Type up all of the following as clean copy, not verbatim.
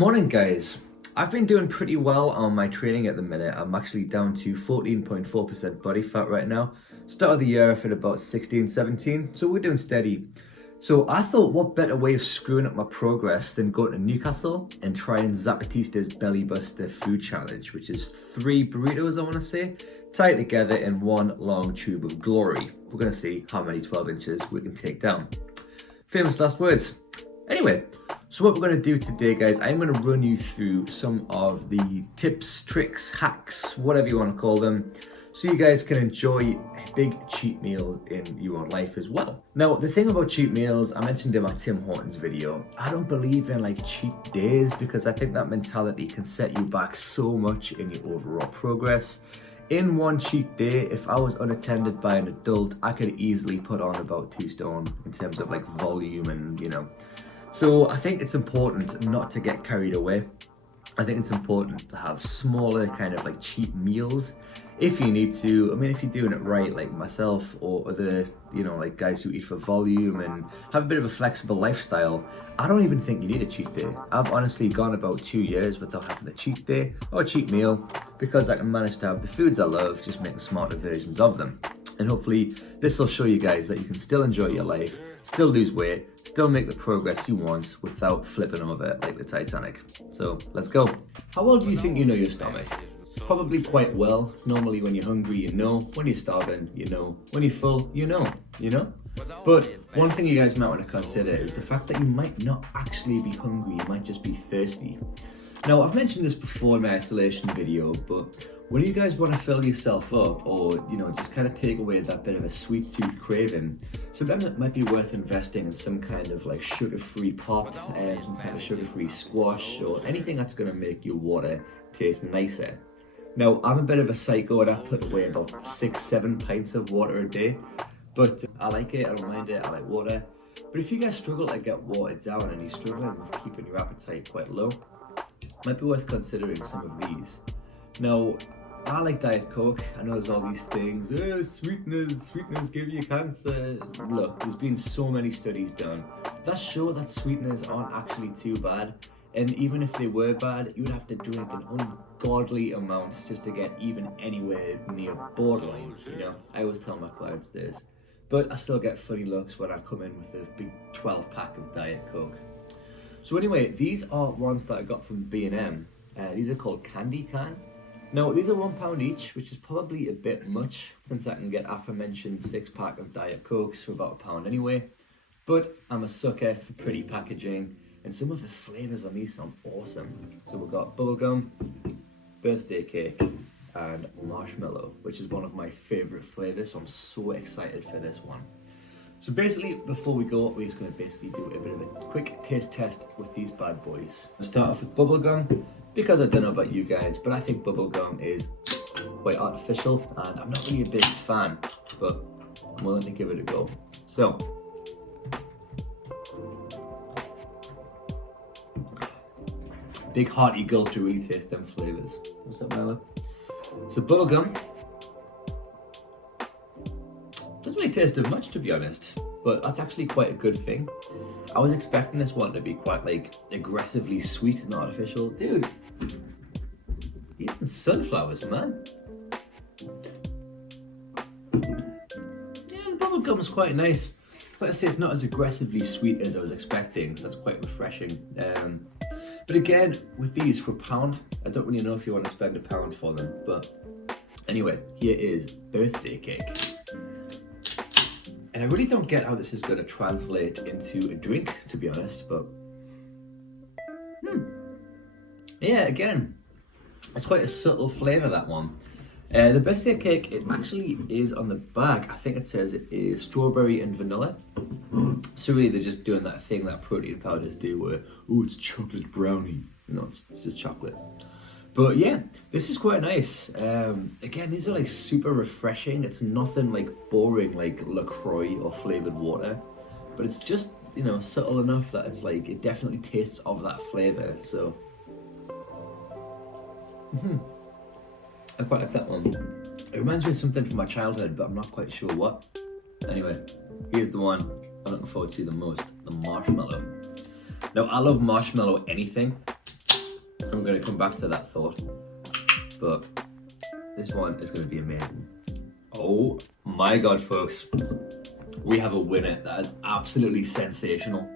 Morning guys, I've been doing pretty well on my training at the minute. I'm actually down to 14.4% body fat right now. Start of the year I've hit about 16, 17, so we're doing steady. So I thought, what better way of screwing up my progress than going to Newcastle and trying Zapatista's Belly Buster food challenge, which is 3 burritos, I want to say, tied together in one long tube of glory. We're going to see how many 12 inches we can take down. Famous last words. Anyway, so what we're going to do today, guys, I'm going to run you through some of the tips, tricks, hacks, whatever you want to call them, so you guys can enjoy big cheat meals in your own life as well. Now, the thing about cheat meals, I mentioned in my Tim Hortons video, I don't believe in like cheat days because I think that mentality can set you back so much in your overall progress. In one cheat day, if I was unattended by an adult, I could easily put on about 2 stone in terms of like volume and, So I think it's important not to get carried away. I think it's important to have smaller kind of like cheat meals if you need to. I mean, if you're doing it right, like myself or other, like guys who eat for volume and have a bit of a flexible lifestyle, I don't even think you need a cheat day. I've honestly gone about 2 years without having a cheat day or a cheat meal because I can manage to have the foods I love, just make smarter versions of them. And hopefully this will show you guys that you can still enjoy your life, still lose weight, still make the progress you want without flipping over like the Titanic. So let's go. How well do you think you know your stomach? Probably quite well. Normally when you're hungry, you know. When you're starving, you know. When you're full, you know. But one thing you guys might want to consider is the fact that you might not actually be hungry, you might just be thirsty. Now, I've mentioned this before in my isolation video, but when you guys want to fill yourself up or, just kind of take away that bit of a sweet tooth craving, sometimes it might be worth investing in some kind of like sugar-free pop, some kind of sugar-free squash or anything that's going to make your water taste nicer. Now, I'm a bit of a psycho and I put away about 6-7 pints of water a day, but I like it, I don't mind it, I like water. But if you guys struggle to get water down and you're struggling with keeping your appetite quite low, it might be worth considering some of these. Now, I like Diet Coke. I know there's all these things, sweeteners give you cancer. Look, there's been so many studies done that show that sweeteners aren't actually too bad. And even if they were bad, you would have to drink an ungodly amount just to get even anywhere near borderline, I always tell my clients this. But I still get funny looks when I come in with a big 12-pack of Diet Coke. So anyway, these are ones that I got from B&M. These are called Candy Can. Now, these are £1 each, which is probably a bit much since I can get aforementioned 6-pack of Diet Cokes for about £1 anyway. But I'm a sucker for pretty packaging, and some of the flavours on these sound awesome. So we've got bubblegum, birthday cake, and marshmallow, which is one of my favourite flavours, so I'm so excited for this one. So basically, before we go, we're just going to do a bit of a quick taste test with these bad boys. We'll start off with bubblegum, because I don't know about you guys, but I think bubblegum is quite artificial, and I'm not really a big fan, but I'm willing to give it a go. So, big hearty gulp to really taste them flavours. What's up, Milo? So bubblegum doesn't really taste of much, to be honest, but that's actually quite a good thing. I was expecting this one to be quite like aggressively sweet and artificial. Dude, eating sunflowers, man. Yeah, the bubblegum is quite nice. Like I say, it's not as aggressively sweet as I was expecting, so that's quite refreshing. But again, with these for £1, I don't really know if you want to spend £1 for them, but anyway, here is birthday cake. And I really don't get how this is going to translate into a drink, to be honest, but yeah, again, it's quite a subtle flavour, that one. The birthday cake, it actually is on the back, I think it says it is strawberry and vanilla. So really they're just doing that thing that protein powders do where, oh, it's chocolate brownie. No, it's just chocolate. But yeah, this is quite nice. Again, these are like super refreshing. It's nothing like boring like LaCroix or flavoured water. But it's just, subtle enough that it's like, it definitely tastes of that flavour. So, I quite like that one. It reminds me of something from my childhood, but I'm not quite sure what. Anyway, here's the one I'm looking forward to the most, the marshmallow. Now, I love marshmallow anything, I'm going to come back to that thought, but this one is going to be amazing. Oh my god, folks, we have a winner. That is absolutely sensational.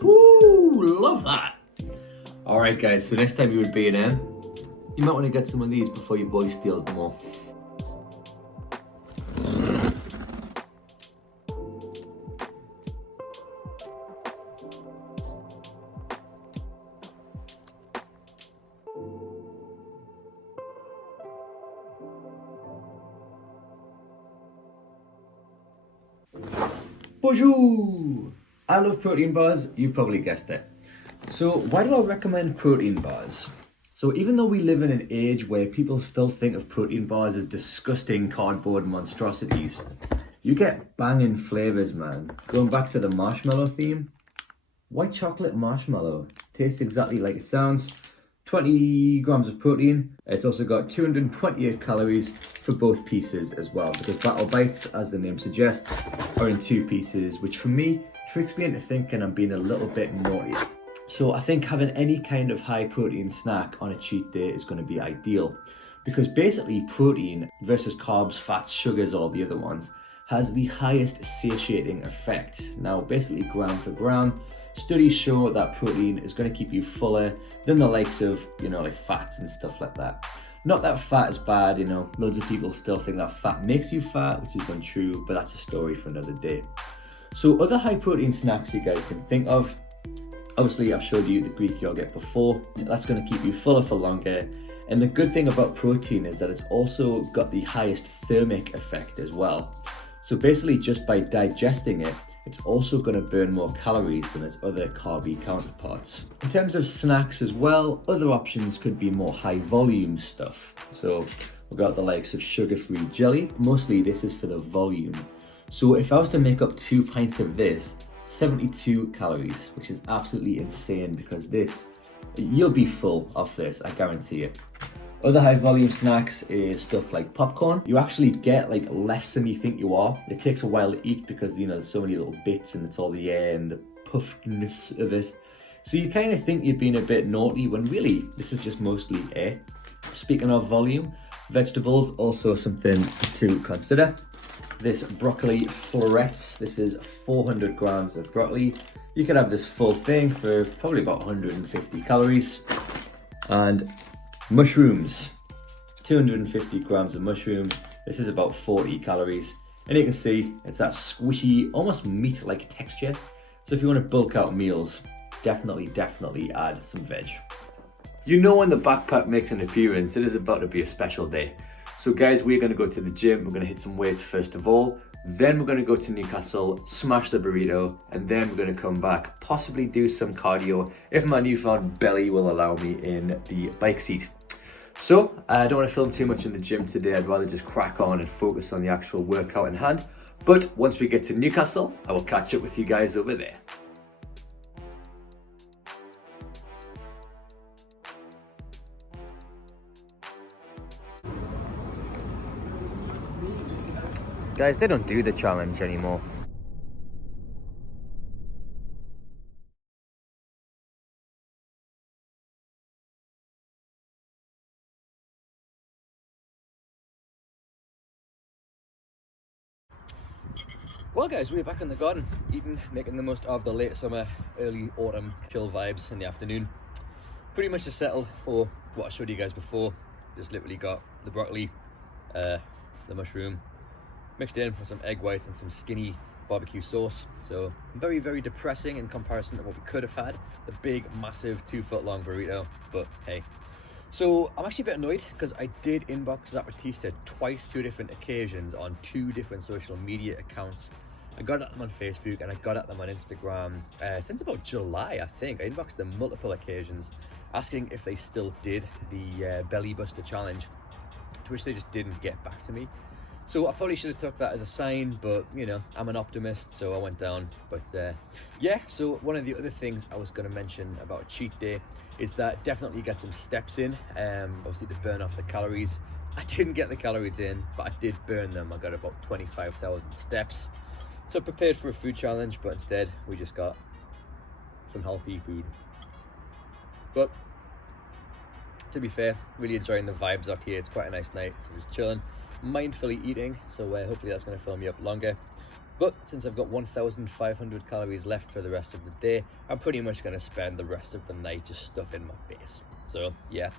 Woo, love that. All right, guys, so next time you're at B&M, you might want to get some of these before your boy steals them all. Bonjour! I love protein bars, you've probably guessed it. So why do I recommend protein bars? So even though we live in an age where people still think of protein bars as disgusting cardboard monstrosities, you get banging flavors, man. Going back to the marshmallow theme, white chocolate marshmallow tastes exactly like it sounds. 20 grams of protein. It's also got 228 calories for both pieces as well, because Battle Bites, as the name suggests, are in 2 pieces, which for me tricks me into thinking I'm being a little bit naughty. So I think having any kind of high protein snack on a cheat day is going to be ideal, because basically protein versus carbs, fats, sugars, all the other ones, has the highest satiating effect. Now basically gram for gram, studies show that protein is going to keep you fuller than the likes of, like fats and stuff like that. Not that fat is bad, loads of people still think that fat makes you fat, which is untrue, but that's a story for another day. So other high protein snacks you guys can think of, obviously I've showed you the Greek yogurt before. That's going to keep you fuller for longer. And the good thing about protein is that it's also got the highest thermic effect as well. So basically just by digesting it, it's also going to burn more calories than its other carby counterparts. In terms of snacks as well, other options could be more high volume stuff. So we've got the likes of sugar-free jelly. Mostly this is for the volume. So if I was to make up 2 pints of this, 72 calories, which is absolutely insane, because you'll be full off this, I guarantee it. Other high volume snacks is stuff like popcorn. You actually get less than you think you are. It takes a while to eat because there's so many little bits and it's all the air and the puffedness of it. So you kind of think you're being a bit naughty when really this is just mostly air. Speaking of volume, vegetables also something to consider. This broccoli florets, this is 400 grams of broccoli. You could have this full thing for probably about 150 calories. And mushrooms, 250 grams of mushrooms. This is about 40 calories. And you can see it's that squishy, almost meat-like texture. So if you want to bulk out meals, definitely add some veg. When the backpack makes an appearance, it is about to be a special day. So guys, we're going to go to the gym. We're going to hit some weights first of all. Then we're going to go to Newcastle, smash the burrito, and then we're going to come back, possibly do some cardio if my newfound belly will allow me in the bike seat. So I don't want to film too much in the gym today. I'd rather just crack on and focus on the actual workout in hand. But once we get to Newcastle, I will catch up with you guys over there. Guys, they don't do the challenge anymore. Well guys, we're back in the garden, eating, making the most of the late summer, early autumn chill vibes in the afternoon. Pretty much just settled for what I showed you guys before. Just literally got the broccoli, the mushroom, mixed in with some egg whites and some skinny barbecue sauce. So very, very depressing in comparison to what we could have had. The big, massive 2-foot-long burrito, but hey. So I'm actually a bit annoyed because I did inbox Zapatista twice, 2 different occasions on 2 different social media accounts. I got at them on Facebook and I got at them on Instagram since about July, I think. I inboxed them multiple occasions asking if they still did the belly buster challenge, to which they just didn't get back to me. So I probably should have took that as a sign, but I'm an optimist, so I went down. But yeah, so one of the other things I was going to mention about a cheat day is that definitely get some steps in, obviously to burn off the calories. I didn't get the calories in, but I did burn them. I got about 25,000 steps. So I prepared for a food challenge, but instead we just got some healthy food. But to be fair, really enjoying the vibes up here. It's quite a nice night, so just chilling, mindfully eating. So hopefully that's going to fill me up longer. But since I've got 1,500 calories left for the rest of the day, I'm pretty much going to spend the rest of the night just stuffing my face. So yeah,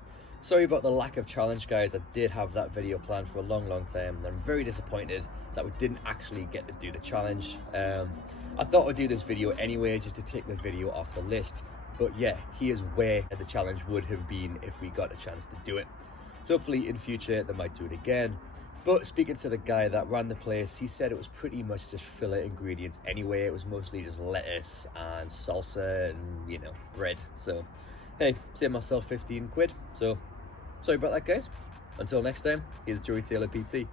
sorry about the lack of challenge, guys. I did have that video planned for a long time, and I'm very disappointed that we didn't actually get to do the challenge. I thought I'd do this video anyway, just to take the video off the list. But yeah, here's where the challenge would have been if we got a chance to do it. So hopefully in future they might do it again. But speaking to the guy that ran the place, he said it was pretty much just filler ingredients anyway. It was mostly just lettuce and salsa and, you know, bread. So, hey, saved myself 15 quid. So, sorry about that, guys. Until next time, here's Joey Taylor PT.